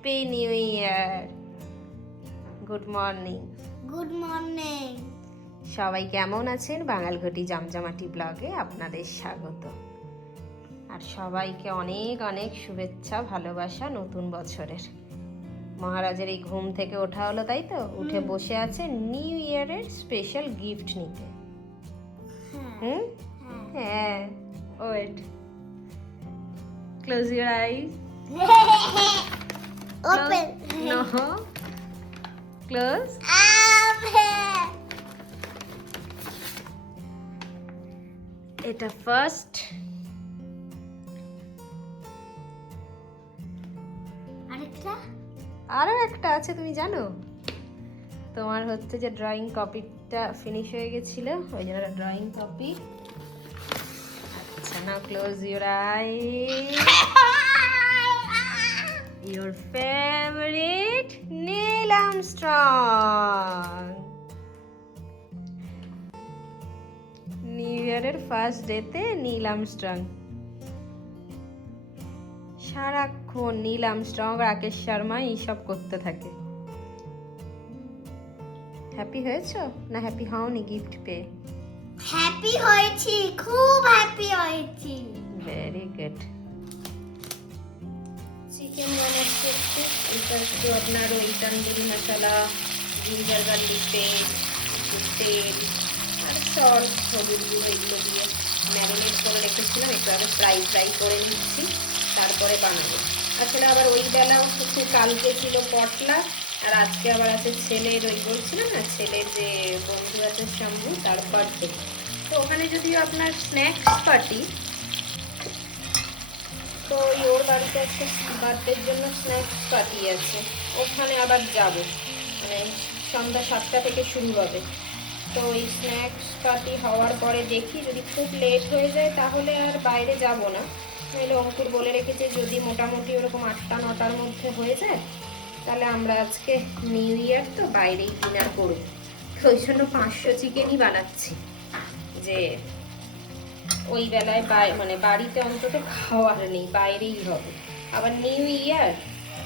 Happy new year. Good morning. Good morning. সবাই কেমন আছেন? বাঙালঘটি জমজমাটি ব্লগে আপনাদের স্বাগত। আর সবাইকে অনেক অনেক শুভেচ্ছা, ভালোবাসা নতুন বছরের। মহারাজের এই ঘুম থেকে ওঠা হলো, তাই তো? উঠে বসে আছে নিউ ইয়ারের স্পেশাল গিফট নিতে। হুম, হ্যাঁ। Wait, close your eyes. Open. No, close. এটা ফার্স্ট। আরেকটা? আরও একটা আছে, তুমি জানো? তোমার হচ্ছে যে ড্রয়িং কপিটা ফিনিশ হয়ে গেছিল, ওই জন্য ড্রয়িং কপি। আচ্ছা, now close your eye. Your favourite Neil Armstrong. New ইয়ারের ফার্স্ট ডেতে নীল আর্মস্ট্রং। সারাক্ষণ নীল আর্মস্ট্রং, রাকেশ শর্মা এইসব করতে থাকে। হ্যাপি হয়েছো না হ্যাপি হওনি গিফট পেয়ে? হ্যাপি হয়েছি, খুব হ্যাপি হয়েছি। Very good. চিকেন বানাচ্ছি একটু। এটা একটু আপনার ওই তন্দুরি মশলা, জিঞ্জার গার্লিক পেস্ট, একটু তেল আর সল্ট, হলুদ গুঁড়ো এগুলো দিয়ে ম্যারিনেট করে রেখেছিলাম। একটু আগে ফ্রাই করে নিচ্ছি, তারপরে বানাবো। আসলে আবার ওই বেলাও একটু কালকে ছিল পটলা, আর আজকে আবার আছে ছেলের, ওই বলছিলাম না, ছেলের যে বন্ধু আছে শম্ভু, তার বার্থডে। তো ওখানে যদিও আপনার স্ন্যাক্স পার্টি, তো ওর বাড়িতে আজকে বার্থডের জন্য স্ন্যাক্স পার্টি আছে, ওখানে আবার যাব। মানে সন্ধ্যা 7টা থেকে শুরু হবে। তো ওই স্ন্যাক্স পার্টি হওয়ার পরে দেখি, যদি খুব লেট হয়ে যায় তাহলে আর বাইরে যাব না। নইলে অঙ্কুর বলে রেখেছে যদি মোটামুটি ওরকম 8টা-9টার মধ্যে হয়ে যায় তাহলে আমরা আজকে নিউ ইয়ার তো বাইরেই ডিনার করব। তো ওই জন্য 500 চিকেনই বানাচ্ছি, যে ওই বেলায় মানে বাড়িতে অন্তত খাওয়ার নেই, বাইরেই হবে। আবার নিউ ইয়ার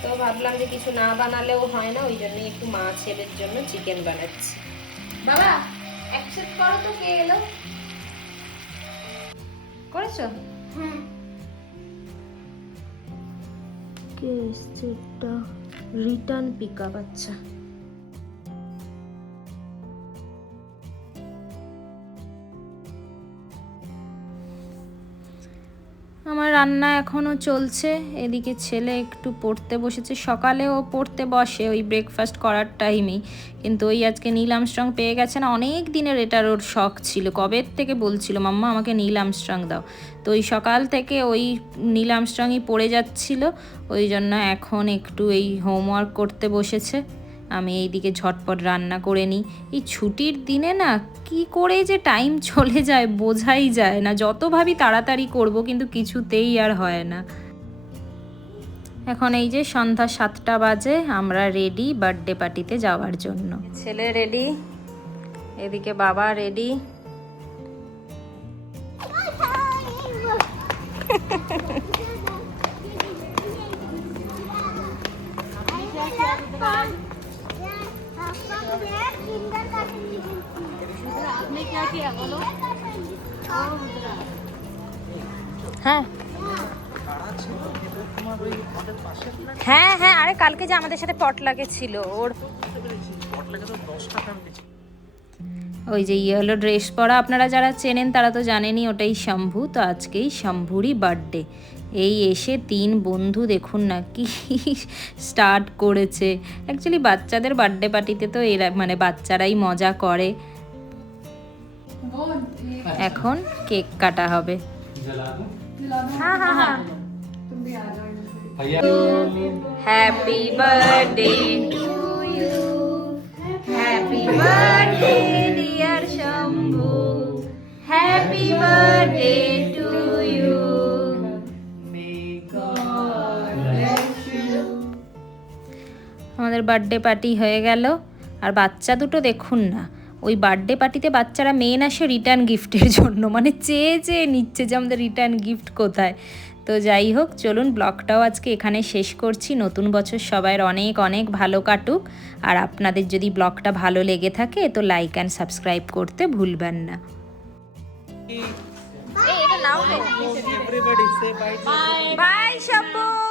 তো ভাবলাম যে কিছু না বানালেও হয় না, ওই জন্যই একটু মা ছেলের জন্য চিকেন বানাচ্ছি। বাবা অ্যাকসেপ্ট করো তো, কে এলো? করেছো? হ্যাঁ। কে এসছে? এটা রিটার্ন পিক আপ। আচ্ছা, আমার রান্না এখনও চলছে। এদিকে ছেলে একটু পড়তে বসেছে। সকালে ও পড়তে বসে ওই ব্রেকফাস্ট করার টাইমেই, কিন্তু ওই আজকে নীল আর্মস্ট্রং পেয়ে গেছে না, অনেক দিনের এটার ওর শখ ছিল। কবে থেকে বলছিল মাম্মা আমাকে নীল আর্মস্ট্রং দাও। তো ওই সকাল থেকে ওই নীল আর্মস্ট্রংই পড়ে যাচ্ছিল, ওই জন্য এখন একটু এই হোমওয়ার্ক করতে বসেছে। আমি এইদিকে ঝটপট রান্না করে নিই। এই ছুটির দিনে না কি করে যে টাইম চলে যায় বোঝাই যায় না। যত ভাবি তাড়াতাড়ি করব, কিন্তু কিছুতেই আর হয় না। এখন এই যে সন্ধ্যা 7টা বাজে, আমরা রেডি বার্থডে পার্টিতে যাওয়ার জন্য। ছেলে রেডি, এদিকে বাবা রেডি। হ্যাঁ হ্যাঁ হ্যাঁ, আরে কালকে যে আমাদের সাথে পট লাগেছিল ওর, ওই যে ইয়েলো ড্রেস পরা আপনারা যারা চেনেন তারা তো জানেনই, ওটাই শম্ভু। তো আজকেই শম্ভুরই বার্থডে। এই এসে 3 বন্ধু দেখুন না কি স্টার্ট করেছে। অ্যাকচুয়ালি বাচ্চাদের বার্থডে পার্টিতে তো এরা মানে বাচ্চারাই মজা করে। এখন কেক কাটা হবে। হ্যাঁ হ্যাঁ হ্যাঁ। Happy birthday to you, happy birthday dear Shambhu, happy birthday to you, may God bless you. আমাদের বার্থডে পার্টি হয়ে গেল। আর বাচ্চা দুটো দেখুন না, ওই বার্থডে পার্টিতে বাচ্চারা মেন আসে রিটার্ন গিফটের জন্য, মানে চেয়ে চেয়ে নিচ্ছে যে আমাদের রিটার্ন গিফট কোথায়। তো যাই হোক, চলুন ব্লগটাও আজকে এখানে শেষ করছি। নতুন বছর সবাইয়ের অনেক অনেক ভালো কাটুক। আর আপনাদের যদি ব্লগটা ভালো লেগে থাকে তো লাইক অ্যান্ড সাবস্ক্রাইব করতে ভুলবেন না। Everybody say bye. বাই সব্বু।